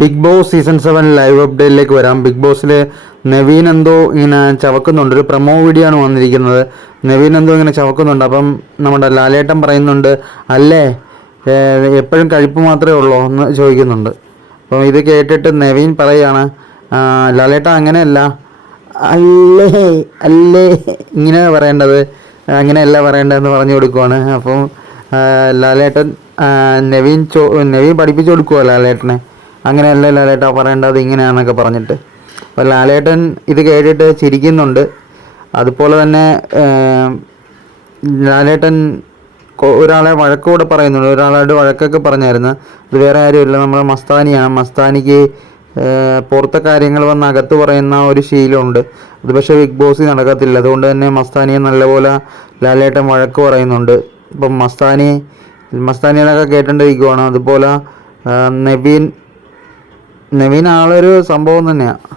Bigg Boss season seven live അപ്ഡേറ്റിലേക്ക് വരാം. Big ബോസിൽ നവീൻ എന്തോ ഇങ്ങനെ ചവക്കുന്നുണ്ട്. ഒരു പ്രൊമോ വീഡിയോ ആണ് വന്നിരിക്കുന്നത്. നവീൻ എന്തോ ഇങ്ങനെ ചവക്കുന്നുണ്ട്. അപ്പം നമ്മുടെ ലാലേട്ടൻ പറയുന്നുണ്ട് അല്ലേ? എപ്പോഴും കഴിപ്പ് മാത്രമേ ഉള്ളൂ എന്ന് ചോദിക്കുന്നുണ്ട്. അപ്പം ഇത് കേട്ടിട്ട് നവീൻ പറയാണ് ലാലേട്ട അങ്ങനെയല്ല. അല്ലേ? അല്ലേ? ഇങ്ങനെ പറയേണ്ടത് അങ്ങനെയല്ല പറയേണ്ടതെന്ന് പറഞ്ഞു കൊടുക്കുവാണ്. അപ്പം ലാലേട്ടൻ നവീൻ ചോ നവീൻ പഠിപ്പിച്ചു കൊടുക്കുവോ ലാലേട്ടനെ? അങ്ങനെയല്ല ലാലേട്ടാ പറയേണ്ടത്? ഇങ്ങനെയാണെന്നൊക്കെ പറഞ്ഞിട്ട്. അപ്പോൾ ലാലേട്ടൻ ഇത് കേട്ടിട്ട് ചിരിക്കുന്നുണ്ട്. അതുപോലെ തന്നെ ലാലേട്ടൻ ഒരാളെ വഴക്കൂടെ പറയുന്നുണ്ട്. ഒരാളായിട്ട് വഴക്കൊക്കെ പറഞ്ഞായിരുന്നു. അത് വേറെ ആരുമില്ല. നമ്മൾ മസ്താനിയാണ്. മസ്താനിക്ക് പുറത്തെ കാര്യങ്ങൾ വന്ന് അകത്ത് പറയുന്ന ഒരു ശീലമുണ്ട്. അത് പക്ഷേ ബിഗ് ബോസിൽ നടക്കത്തില്ല. അതുകൊണ്ട് തന്നെ മസ്താനിയെ നല്ലപോലെ ലാലേട്ടൻ വഴക്ക് പറയുന്നുണ്ട്. ഇപ്പം മസ്താനി മസ്താനികളൊക്കെ കേട്ടിട്ടിരിക്കുവാണ് അതുപോലെ നവീൻ നവീൻ ആളൊരു സംഭവം തന്നെയാണ്